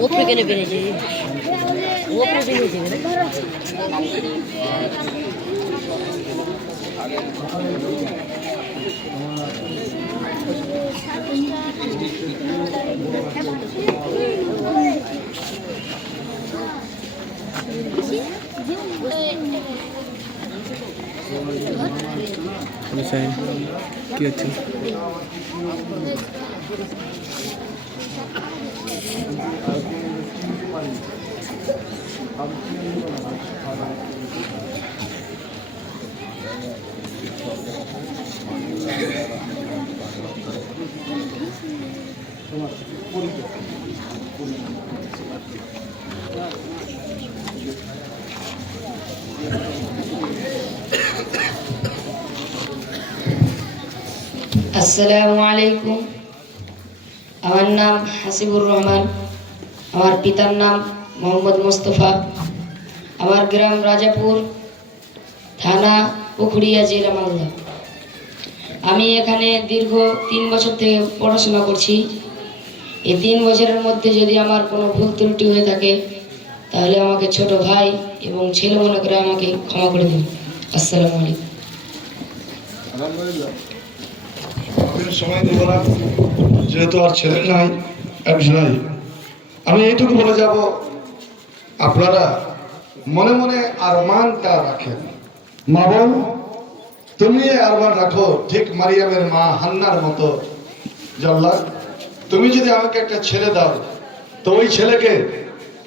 Otra que ne vereceğim. Otra vereceğim. Sen কি হচ্ছে আসসালামু আলাইকুম। আমার নাম হাসিবুর রহমান। আমার পিতার নাম মোহাম্মদ মোস্তফা। আমার গ্রাম রাজাপুর, থানা পুকুরিয়া, জেলা মালদা। আমি এখানে দীর্ঘ 3 বছর থেকে পড়াশোনা করছি। এই 3 বছরের মধ্যে যদি আমার কোনো ভুল ত্রুটি হয়ে থাকে তাহলে আমাকে ছোট ভাই এবং ছেলে মনে করে আমাকে ক্ষমা করে দিন। আসসালামু আলাইকুম। সময় দেব না, যেহেতু আর ছেলে নাই, নাই। আমি এইটুকু বলে যাব, আপনারা মনে মনে আরমানটা রাখেন। মা বোন, তুমি আরমান রাখো ঠিক মারিয়ামের মা হান্নার মতো। জাল্লা, তুমি যদি আমাকে একটা ছেলে দাও তো ওই ছেলেকে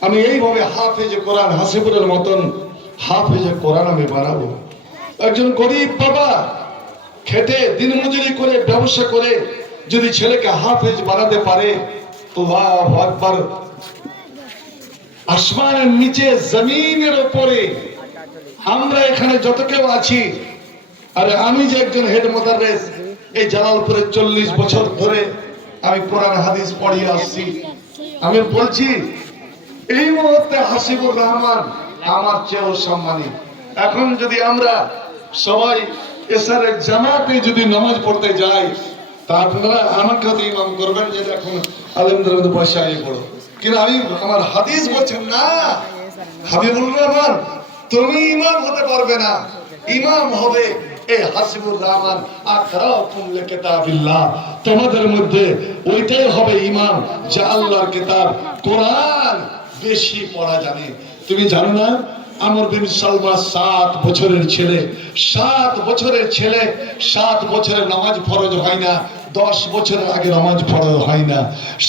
আমি এইভাবে হাফেজে কোরআন, হাসিবুরের মতন হাফেজে কোরআন আমি বানাবো। একজন গরিব বাবা খেটে দিনমজুরি করে ব্যবসা করে যদি ছেলেকে হাফেজ বানাতে পারে তো আল্লাহু আকবার। আসমানের নিচে জমিনের উপরে আমরা এখানে যত কেউ আছি, আরে আমি যে একজন হেড মোদাররেস, এই জালালপুরে 40 বছর ধরে আমি কোরআন হাদিস পড়িয়ে আসছি। আমি বলছি এই মুহূর্তে হাসিবুর রহমান আমার চেয়েও সম্মানী। এখন যদি আমরা সবাই এসারের জামাতে যদি নামাজ পড়তে যাই তা আপনারা আমাকে হয়তো ইমাম করবেন যে এখন আলেমদের মধ্যে পয়সা আগে পড়ো, কিন্তু আমি আমার হাদিস বলছেন না। হাবিবুর রহমান তুমি ইমাম হতে পারবে না, ইমাম হবে এই হাসিবুর রহমান। আকরাউকুম লিকিতাবিল্লাহ, তোমাদের মধ্যে ওইটাই হবে ইমাম যে আল্লাহর কিতাব কোরআন বেশি পড়া জানে। তুমি জানো না আমর বিন সালমা 7 বছরের ছেলে, 7 বছরের ছেলে, 7 বছরের নামাজ ফরজ হয় না, 10 বছরের আগে নামাজ ফরজ হয় না।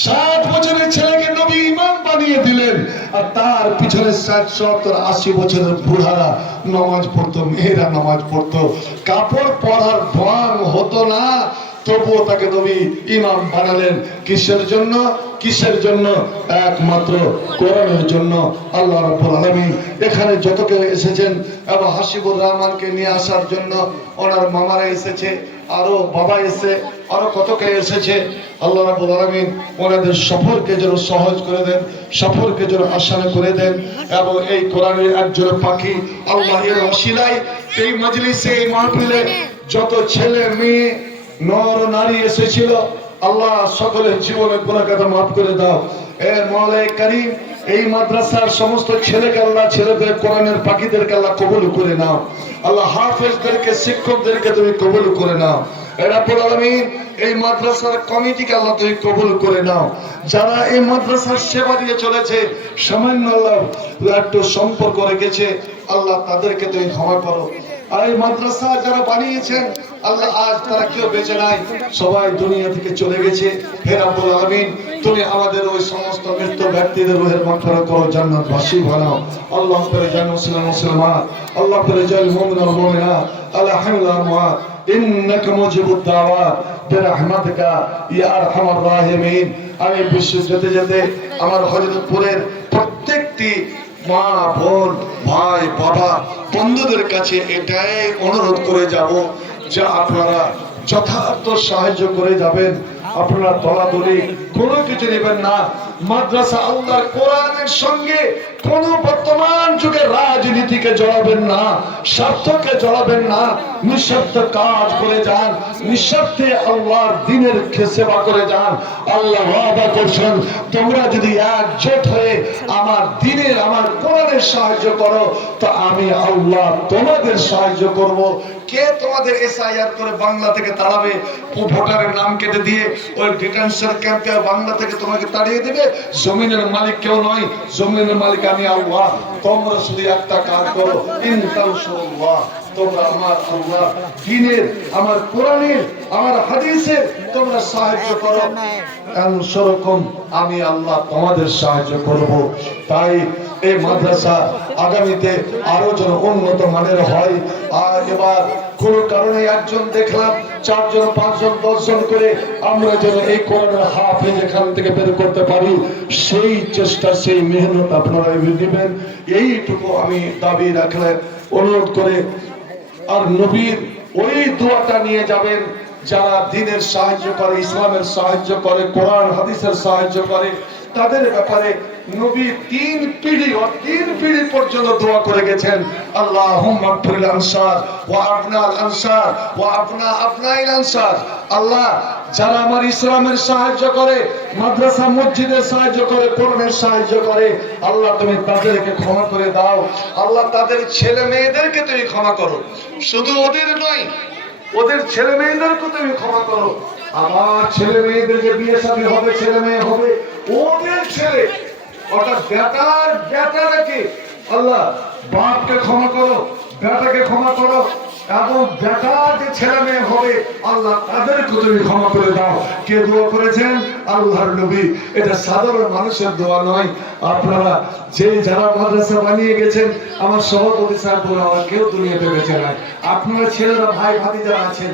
7 বছরের ছেলেকে নবী ইমাম বানিয়ে দিলেন, আর তার পিছনে 60, 70, 80 বছরের বুড়ারা নামাজ পড়তো, মেয়েরা নামাজ পড়তো। কাপড় পরার ঢং হতো না, তবুও তাকে নবী ইমাম বানালেন। কিসের জন্য? কিসের জন্য? একমাত্র কোরআনের জন্য। আল্লাহ রাব্বুল আলামিন এখানে যত কেউ এসেছেন এবং হাসিবুর রহমানকে নিয়ে আসার জন্য ওনার মামারা এসেছে, আরো বাবা এসে, আরো কত কে এসেছে। আল্লাহ রাব্বুল আলামিন ওনাদের সফরকে যেন সহজ করে দেন, সফরকে যেন আসান করে দেন। এবং এই কোরআনের একজন পাখি আল্লাহর ওসিলায় এই মজলিসে, এই মাহফিলে যত ছেলে মেয়ে নর নারী এসেছিল, আল্লাহ সকলের জীবনের গুনাহ কথা মাফ করে দাও। এ মওলাই করিম, এই মাদ্রাসার সমস্ত ছেলেকে আল্লাহ, ছেলেদের কোরআনের পাখিদেরকে আল্লাহ কবুল করে নাও। আল্লাহ হাফেজদেরকে, শিক্ষকদেরকে তুমি কবুল করে নাও। রব্বুল আলামিন এই মাদ্রাসার কমিটিকে আল্লাহ তুমি কবুল করে নাও। যারা এই মাদ্রাসার সেবা দিয়ে চলেছে, সামান্য আল্লাহ একটু সম্পর্ক রেখেছে, আল্লাহ তাদেরকে তুমি ক্ষমা করো। আর এই মাদ্রাসা যারা বানিয়েছেন আল্লাহ, আজ তারা কেউ বেঁচে নাই, সবাই দুনিয়া থেকে চলে গেছে। হে রব্বুল আলামিন তুমি আমাদের ওই সমস্ত মৃত ব্যক্তিদের রূহের মাগফিরাত করো, জান্নাতবাসী বানাও। আল্লাহ করে জান মুসলিম মুসলিমাত, আল্লাহ করে জান মুমিন ওয়াল মুমিনাত, আলহামদুলিল্লাহ ইন্নাকা মুজিবুদ দাওয়াত বিরহমাতিকা ইয়া আরহামার রাহিমিন। আমি বিশ্ব যেতে যেতে আমার হযরতপুরের প্রত্যেকটি মা, বোন, ভাই, বাবা, বন্ধুদের কাছে এটাই অনুরোধ করে যাব যে আপনারা যথার্থ সাহায্য করে যাবেন। আপনারা দলাদলি কোনো কিছু নেবেন না। মাদ্রাসা আল্লাহর কোরআনের সঙ্গে কোন বর্তমান যুগের রাজনীতিকে জড়াবেন না, স্বার্থকে জড়াবেন না। নিঃস্বার্থ কাজ করে যান, নিঃস্বার্থে আল্লাহর দ্বীনের সেবা করে যান। আল্লাহ ওয়াদা করছেন, তোমরা যদি একজোট হয়ে আমার দ্বীনের, আমার কোরআনের সাহায্য করো, তো আমি আল্লাহ তোমাদের সাহায্য করব। কে তোমাদের এসআইআর করে বাংলা থেকে তাড়াবে? ভোটারের নাম কেটে দিয়ে ওই ডিটেনশন ক্যাম্পে বাংলা থেকে তোমাকে তাড়িয়ে দেবে? জমিনের মালিক কেউ নয়, জমিনের মালিক আমি আল্লাহ। তোমরা শুধু একটা কাজ করো, ইনশাআল্লাহ তোমরা আমার আল্লাহ দ্বীনের, আমার কোরআনের, আমার হাদিসের তোমরা সাহায্য করো, সেরকম আমি আল্লাহ তোমাদের সাহায্য করব। তাই এই মাদ্রাসা আগামীতে আরো যেন উন্নত মানের হয়। আর এবার কোন কারণে একজন দেখলাম, 4 জন, 5 জন, 10 জন করে আমরা যেন এই কোরআনের হাফেজ এখান থেকে বের করতে পারি, সেই চেষ্টা, সেই মেহনত আপনারা দিবেন, এইটুকু আমি দাবি রাখলেন, অনুরোধ করে। আর নবীর ওই দোয়াটা নিয়ে যাবেন, যারা দ্বীনের সাহায্য করে, ইসলামের সাহায্য করে, কোরআন হাদিসের সাহায্য করে, তাদের ব্যাপারে নবী 3 পিঢ়ি পর্যন্ত দোয়া করে গেছেন। আল্লাহুম্মা গফিরিল আনসার ওয়া আবনাল আনসার ওয়া আবনাইল আনসার। আল্লাহ যারা আমার ইসলামের সাহায্য করে, মাদ্রাসা মসজিদের সাহায্য করে, কোরআনের সাহায্য করে, আল্লাহ তুমি তাদেরকে ক্ষমা করে দাও। আল্লাহ তাদের ছেলে মেয়েদেরকে তুমি ক্ষমা করো, শুধু ওদের নয়, ওদের ছেলে মেয়েদেরকে তুমি ক্ষমা করো। আমার ছেলে মেয়েদের যে বিয়ে শাদী হবে, ছেলে মেয়ে হবে, ওদের ছেলে, অর্থাৎ বেটাটাকে আল্লাহ বাপকে ক্ষমা করো, বেটাকে ক্ষমা করো, এবং বেটার যে ছেলে মেয়ে হবে আল্লাহ তাদেরকে তুমি ক্ষমা করে দাও। কে দোয়া করেছেন? আল্লাহর নবী। এটা সাধারণ মানুষের দোয়া নয়। আপনারা যে যারা মাদ্রাসা বানিয়ে গেছেন, আমার সভাপতি সাহেব বলে কেউ দুনিয়াতে বেঁচে নাই। আপনারা ছেলেরা, ভাই ভাবি যারা আছেন,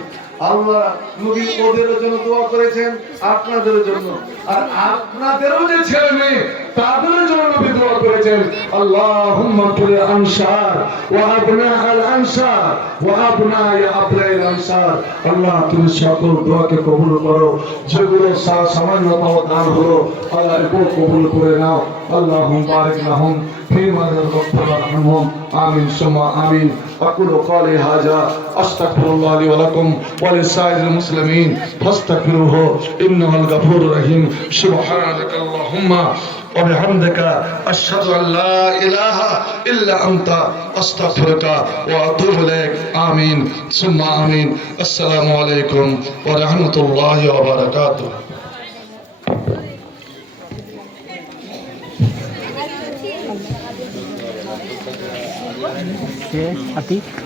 আল্লাহ নবী ওদের জন্য দোয়া করেছেন, আপনাদের জন্য, আর আপনাদেরও যে ছেলে মেয়ে তাদের জন্য নবী দোয়া করেছেন। আল্লাহুম্মা কুল আনসার ওয়া আবনাআল আনসার ওয়া আবনাআ আবনাইল আনসার। আল্লাহ তুমি সকল দোয়াকে কবুল করো, যেগুলো সামান্যতম দান হলো আল্লাহ এগুলো কবুল করে নাও। আল্লাহুম্মা বারিক লাহুম ফিমা রাযাকতাহুম, আমিন সুম্মা আমিন। أقول قولي هذا أستغفر الله لي ولكم ولسائر المسلمين فاستغفروه إنه الغفور الرحيم. سبحانك اللهم وبحمدك أشهد أن لا إله إلا أنت أستغفرك وأتوب إليك. آمين ثم آمين. السلام عليكم ورحمة الله وبركاته. Atik.